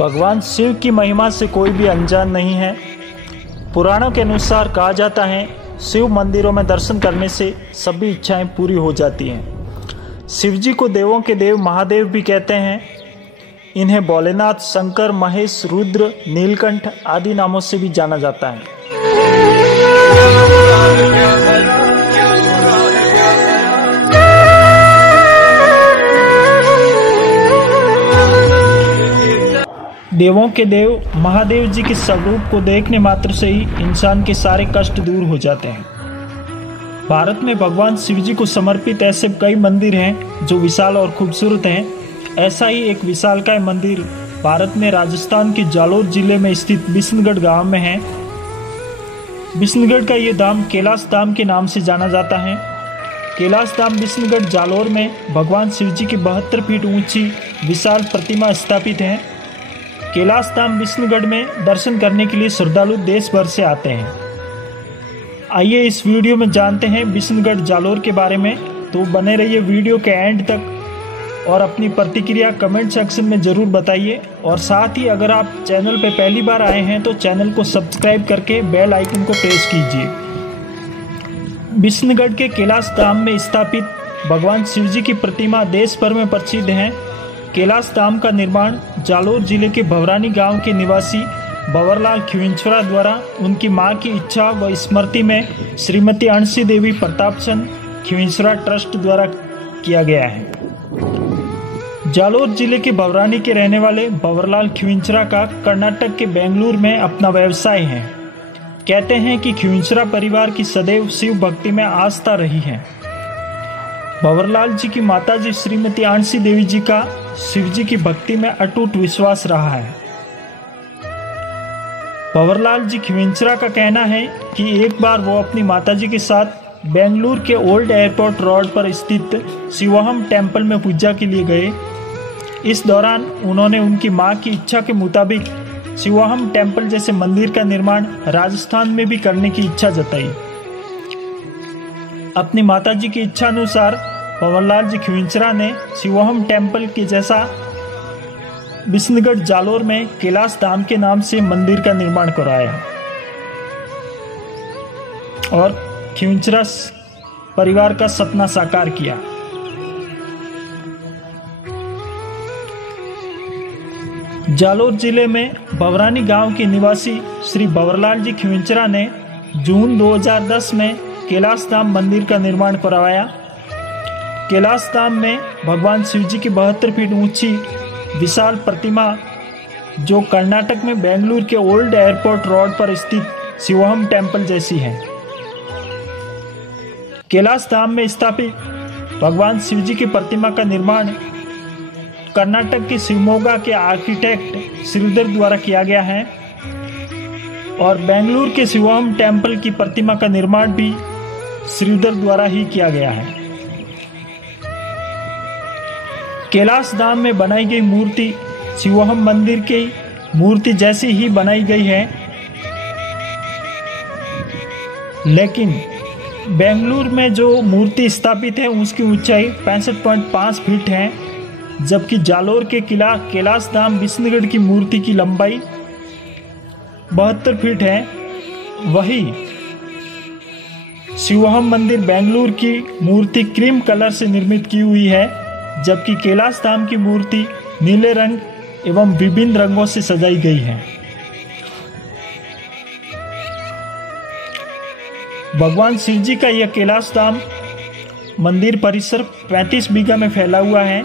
भगवान शिव की महिमा से कोई भी अनजान नहीं है। पुराणों के अनुसार कहा जाता है, शिव मंदिरों में दर्शन करने से सभी इच्छाएं पूरी हो जाती हैं। शिव जी को देवों के देव महादेव भी कहते हैं। इन्हें भोलेनाथ, शंकर, महेश, रुद्र, नीलकंठ आदि नामों से भी जाना जाता है। देवों के देव महादेव जी के स्वरूप को देखने मात्र से ही इंसान के सारे कष्ट दूर हो जाते हैं। भारत में भगवान शिव जी को समर्पित ऐसे कई मंदिर हैं जो विशाल और खूबसूरत हैं। ऐसा ही एक विशालकाय मंदिर भारत में राजस्थान के जालोर जिले में स्थित बिशनगढ़ गांव में है। बिशनगढ़ का ये धाम कैलाश धाम के नाम से जाना जाता है। कैलाश धाम बिशनगढ़ जालोर में भगवान शिव जी की 72 फीट ऊंची विशाल प्रतिमा स्थापित है। कैलाश धाम बिशनगढ़ में दर्शन करने के लिए श्रद्धालु देश भर से आते हैं। आइए इस वीडियो में जानते हैं बिशनगढ़ जालोर के बारे में। तो बने रहिए वीडियो के एंड तक और अपनी प्रतिक्रिया कमेंट सेक्शन में ज़रूर बताइए। और साथ ही अगर आप चैनल पर पहली बार आए हैं तो चैनल को सब्सक्राइब करके बेल आइकन को प्रेस कीजिए। बिशनगढ़ के कैलाश धाम में स्थापित भगवान शिव जी की प्रतिमा देश भर में प्रसिद्ध है। कैलाश धाम का निर्माण जालोर जिले के भवरानी गांव के निवासी भंवरलाल खिंवसरा द्वारा उनकी मां की इच्छा व स्मृति में श्रीमती अणसी देवी प्रतापचंद खिंवसरा ट्रस्ट द्वारा किया गया है। जालोर जिले के भवरानी के रहने वाले भंवरलाल खिंवसरा का कर्नाटक के बेंगलुरु में अपना व्यवसाय है। कहते हैं कि खिंवसरा परिवार की सदैव शिव भक्ति में आस्था रही है। भंवरलाल जी की माताजी श्रीमती अणसी देवी जी का शिव जी की भक्ति में अटूट विश्वास रहा है। भंवरलाल जी खिंवसरा का कहना है कि एक बार वो अपनी माताजी के साथ बेंगलुरु के ओल्ड एयरपोर्ट रोड पर स्थित शिवोहम टेम्पल में पूजा के लिए गए। इस दौरान उन्होंने उनकी मां की इच्छा के मुताबिक शिवोहम टेम्पल जैसे मंदिर का निर्माण राजस्थान में भी करने की इच्छा जताई। अपनी माताजी की इच्छा अनुसार भंवरलाल जी खिंवसरा ने शिवोहम टेम्पल के जैसा बिशनगढ़ जालोर में कैलाश धाम के नाम से मंदिर का निर्माण कराया और खिंवसरा परिवार का सपना साकार किया। जालोर जिले में भवरानी गांव के निवासी श्री भंवरलाल जी खिंवसरा ने जून 2010 में कैलाश धाम मंदिर का निर्माण करवाया। कैलाश धाम में भगवान शिव जी की 72 फीट ऊंची विशाल प्रतिमा जो कर्नाटक में बेंगलुरु के ओल्ड एयरपोर्ट रोड पर स्थित शिवोहम टेम्पल जैसी है। कैलाश धाम में स्थापित भगवान शिव जी की प्रतिमा का निर्माण कर्नाटक के शिवमोगा के आर्किटेक्ट श्रीधर द्वारा किया गया है और बेंगलुरु के शिवोहम टेम्पल की प्रतिमा का निर्माण भी श्रीधर द्वारा ही किया गया है। कैलाश धाम में बनाई गई मूर्ति शिवोहम मंदिर की मूर्ति जैसी ही बनाई गई है, लेकिन बेंगलुरु में जो मूर्ति स्थापित है उसकी ऊंचाई 65.5 फीट है, जबकि जालोर के किला कैलाश धाम बिशनगढ़ की मूर्ति की लंबाई 72 फीट है। वही शिवोहम मंदिर बेंगलुरु की मूर्ति क्रीम कलर से निर्मित की हुई है, जबकि कैलाश धाम की मूर्ति नीले रंग एवं विभिन्न रंगों से सजाई गई है। भगवान शिव जी का यह कैलाश धाम मंदिर परिसर 35 बीघा में फैला हुआ है।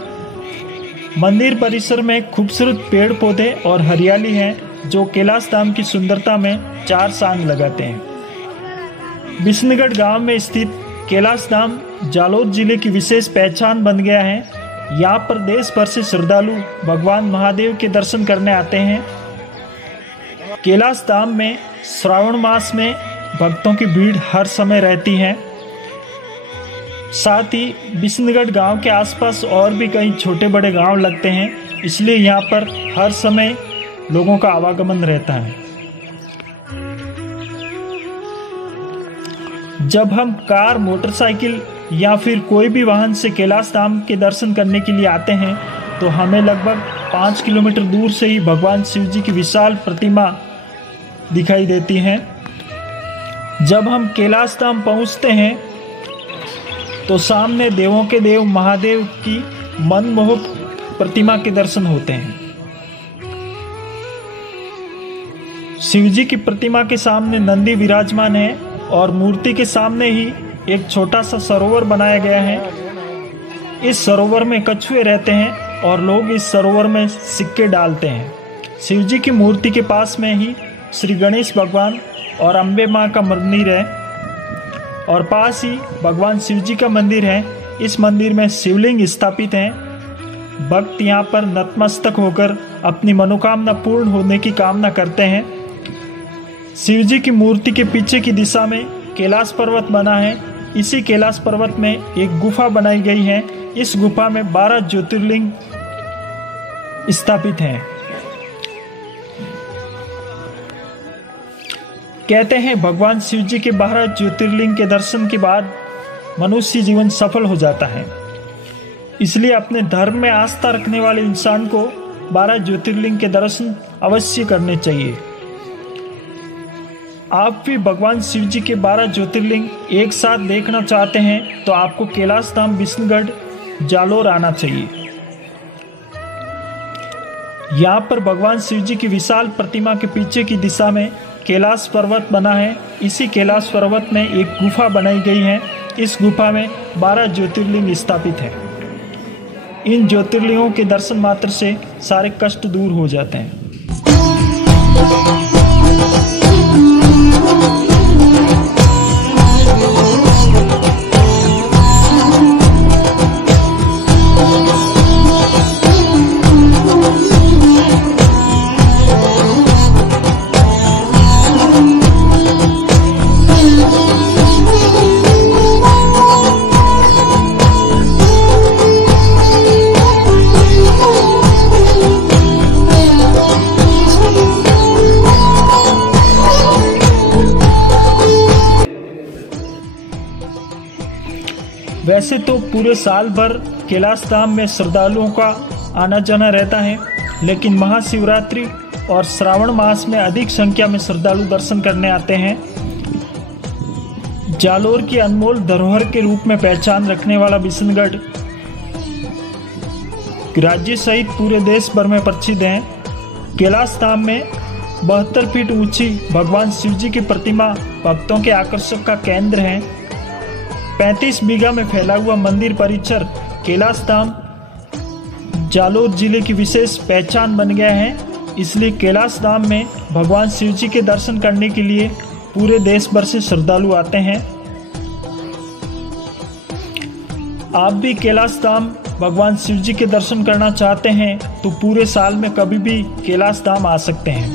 मंदिर परिसर में खूबसूरत पेड़ पौधे और हरियाली है जो कैलाश धाम की सुंदरता में चार चांद लगाते हैं। बिशनगढ़ गांव में स्थित कैलाश धाम जालोर जिले की विशेष पहचान बन गया है। यहाँ पर देश भर से श्रद्धालु भगवान महादेव के दर्शन करने आते हैं। कैलाश धाम में श्रावण मास में भक्तों की भीड़ हर समय रहती है। साथ ही बिशनगढ़ गांव के आसपास और भी कई छोटे बड़े गांव लगते हैं, इसलिए यहाँ पर हर समय लोगों का आवागमन रहता है। जब हम कार, मोटरसाइकिल या फिर कोई भी वाहन से कैलाश धाम के दर्शन करने के लिए आते हैं तो हमें लगभग 5 किलोमीटर दूर से ही भगवान शिव जी की विशाल प्रतिमा दिखाई देती है। जब हम कैलाश धाम पहुंचते हैं तो सामने देवों के देव महादेव की मनमोहक प्रतिमा के दर्शन होते हैं। शिव जी की प्रतिमा के सामने नंदी विराजमान है और मूर्ति के सामने ही एक छोटा सा सरोवर बनाया गया है। इस सरोवर में कछुए रहते हैं और लोग इस सरोवर में सिक्के डालते हैं। शिव जी की मूर्ति के पास में ही श्री गणेश भगवान और अम्बे माँ का मंदिर है और पास ही भगवान शिव जी का मंदिर है। इस मंदिर में शिवलिंग स्थापित हैं। भक्त यहाँ पर नतमस्तक होकर अपनी मनोकामना पूर्ण होने की कामना करते हैं। शिव जी की मूर्ति के पीछे की दिशा में कैलाश पर्वत बना है। इसी कैलाश पर्वत में एक गुफा बनाई गई है। इस गुफा में 12 ज्योतिर्लिंग स्थापित हैं। कहते हैं भगवान शिव जी के 12 ज्योतिर्लिंग के दर्शन के बाद मनुष्य जीवन सफल हो जाता है। इसलिए अपने धर्म में आस्था रखने वाले इंसान को 12 ज्योतिर्लिंग के दर्शन अवश्य करने चाहिए। आप भी भगवान शिव जी के 12 ज्योतिर्लिंग एक साथ देखना चाहते हैं तो आपको कैलाश धाम विष्णुगढ़ जालोर आना चाहिए। यहाँ पर भगवान शिव जी की विशाल प्रतिमा के पीछे की दिशा में कैलाश पर्वत बना है। इसी कैलाश पर्वत में एक गुफा बनाई गई है। इस गुफा में 12 ज्योतिर्लिंग स्थापित है। इन ज्योतिर्लिंगों के दर्शन मात्र से सारे कष्ट दूर हो जाते हैं। वैसे तो पूरे साल भर कैलाश धाम में श्रद्धालुओं का आना जाना रहता है, लेकिन महाशिवरात्रि और श्रावण मास में अधिक संख्या में श्रद्धालु दर्शन करने आते हैं। जालोर की अनमोल धरोहर के रूप में पहचान रखने वाला विष्णुगढ़ राज्य सहित पूरे देश भर में प्रसिद्ध है। कैलाश धाम में 72 फीट ऊंची भगवान शिव जी की प्रतिमा भक्तों के आकर्षण का केंद्र है। 35 बीघा में फैला हुआ मंदिर परिसर कैलाश धाम जालोर जिले की विशेष पहचान बन गया है। इसलिए कैलाश धाम में भगवान शिव जी के दर्शन करने के लिए पूरे देश भर से श्रद्धालु आते हैं। आप भी कैलाश धाम भगवान शिव जी के दर्शन करना चाहते हैं तो पूरे साल में कभी भी कैलाश धाम आ सकते हैं।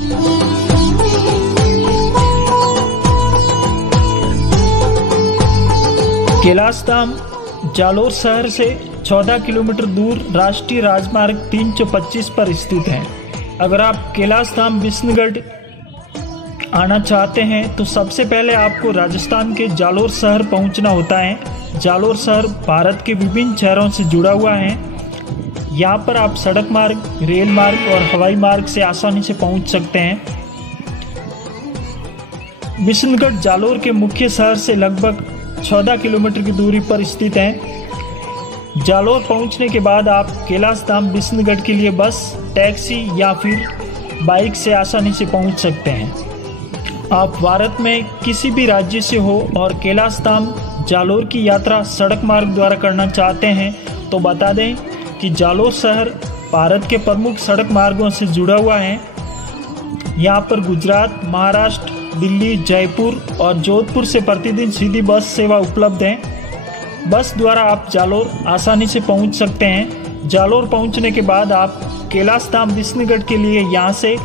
कैलाश धाम जालोर शहर से 14 किलोमीटर दूर राष्ट्रीय राजमार्ग 325 पर स्थित है। अगर आप कैलाश धाम विष्णुगढ़ आना चाहते हैं तो सबसे पहले आपको राजस्थान के जालोर शहर पहुंचना होता है। जालोर शहर भारत के विभिन्न शहरों से जुड़ा हुआ है। यहाँ पर आप सड़क मार्ग, रेल मार्ग और हवाई मार्ग से आसानी से पहुंच सकते हैं। विष्णुगढ़ जालोर के मुख्य शहर से लगभग 14 किलोमीटर की दूरी पर स्थित है। जालोर पहुंचने के बाद आप कैलाश धाम विष्णुगढ़ के लिए बस, टैक्सी या फिर बाइक से आसानी से पहुंच सकते हैं। आप भारत में किसी भी राज्य से हो और कैलाश धाम जालोर की यात्रा सड़क मार्ग द्वारा करना चाहते हैं तो बता दें कि जालोर शहर भारत के प्रमुख सड़क मार्गों से जुड़ा हुआ है। यहाँ पर गुजरात, महाराष्ट्र, दिल्ली, जयपुर और जोधपुर से प्रतिदिन सीधी बस सेवा उपलब्ध है। बस द्वारा आप जालोर आसानी से पहुंच सकते हैं। जालोर पहुंचने के बाद आप कैलाश धाम विष्णुगढ़ के लिए यहाँ से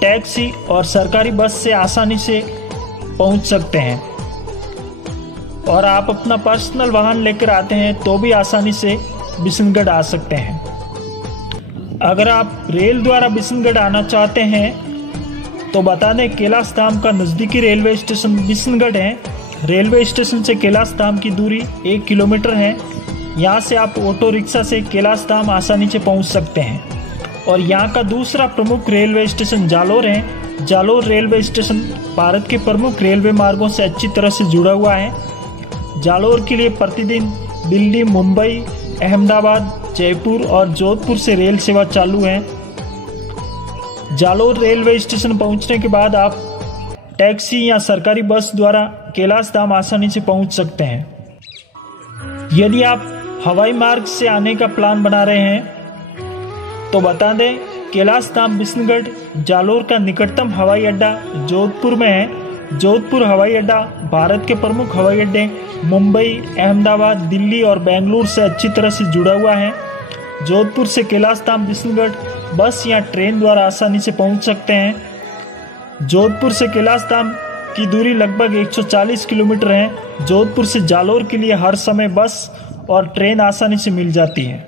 टैक्सी और सरकारी बस से आसानी से पहुंच सकते हैं। और आप अपना पर्सनल वाहन लेकर आते हैं तो भी आसानी से विष्णुगढ़ आ सकते हैं। अगर आप रेल द्वारा विष्णुगढ़ आना चाहते हैं तो बता दें कैलाश धाम का नज़दीकी रेलवे स्टेशन विष्णुगढ़ है। रेलवे स्टेशन से कैलाश धाम की दूरी 1 किलोमीटर है। यहाँ से आप ऑटो रिक्शा से कैलाश धाम आसानी से पहुँच सकते हैं। और यहाँ का दूसरा प्रमुख रेलवे स्टेशन जालोर है। जालोर रेलवे स्टेशन भारत के प्रमुख रेलवे मार्गों से अच्छी तरह से जुड़ा हुआ है। जालोर के लिए प्रतिदिन दिल्ली, मुंबई, अहमदाबाद, जयपुर और जोधपुर से रेल सेवा चालू है। जालोर रेलवे स्टेशन पहुंचने के बाद आप टैक्सी या सरकारी बस द्वारा कैलाश धाम आसानी से पहुंच सकते हैं। यदि आप हवाई मार्ग से आने का प्लान बना रहे हैं तो बता दें, कैलाश धाम विष्णुगढ़ जालोर का निकटतम हवाई अड्डा जोधपुर में है। जोधपुर हवाई अड्डा भारत के प्रमुख हवाई अड्डे मुंबई, अहमदाबाद, दिल्ली और बेंगलुरु से अच्छी तरह से जुड़ा हुआ है। जोधपुर से कैलाश धाम विष्णुगढ़ बस या ट्रेन द्वारा आसानी से पहुंच सकते हैं। जोधपुर से कैलाश धाम की दूरी लगभग 140 किलोमीटर है। जोधपुर से जालोर के लिए हर समय बस और ट्रेन आसानी से मिल जाती है।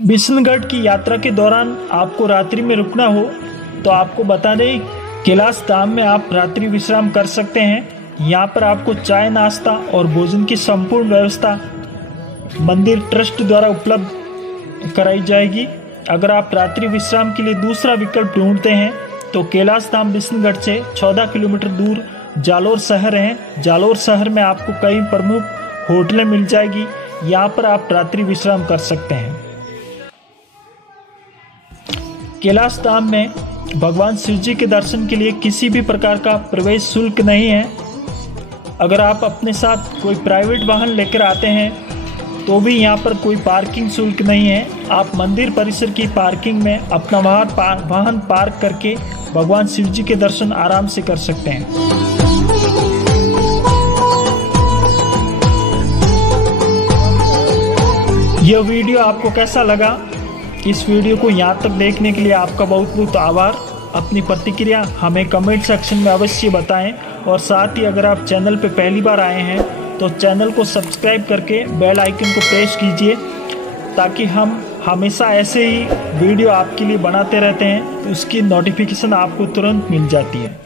विष्णुगढ़ की यात्रा के दौरान आपको रात्रि में रुकना हो तो आपको बता दें, कैलाश धाम में आप रात्रि विश्राम कर सकते हैं। यहाँ पर आपको चाय, नाश्ता और भोजन की संपूर्ण व्यवस्था मंदिर ट्रस्ट द्वारा उपलब्ध कराई जाएगी। अगर आप रात्रि विश्राम के लिए दूसरा विकल्प ढूंढते हैं तो कैलाश धाम विष्णुगढ़ से 14 किलोमीटर दूर जालोर शहर है। जालोर शहर में आपको कई प्रमुख होटलें मिल जाएगी। यहाँ पर आप रात्रि विश्राम कर सकते हैं। कैलाश धाम में भगवान शिव जी के दर्शन के लिए किसी भी प्रकार का प्रवेश शुल्क नहीं है। अगर आप अपने साथ कोई प्राइवेट वाहन लेकर आते हैं तो भी यहाँ पर कोई पार्किंग शुल्क नहीं है। आप मंदिर परिसर की पार्किंग में अपना वाहन पार्क करके भगवान शिव जी के दर्शन आराम से कर सकते हैं। यह वीडियो आपको कैसा लगा? इस वीडियो को यहाँ तक देखने के लिए आपका बहुत बहुत आभार। अपनी प्रतिक्रिया हमें कमेंट सेक्शन में अवश्य बताएं और साथ ही अगर आप चैनल पर पहली बार आए हैं तो चैनल को सब्सक्राइब करके बेल आइकन को प्रेस कीजिए ताकि हम हमेशा ऐसे ही वीडियो आपके लिए बनाते रहते हैं तो उसकी नोटिफिकेशन आपको तुरंत मिल जाती है।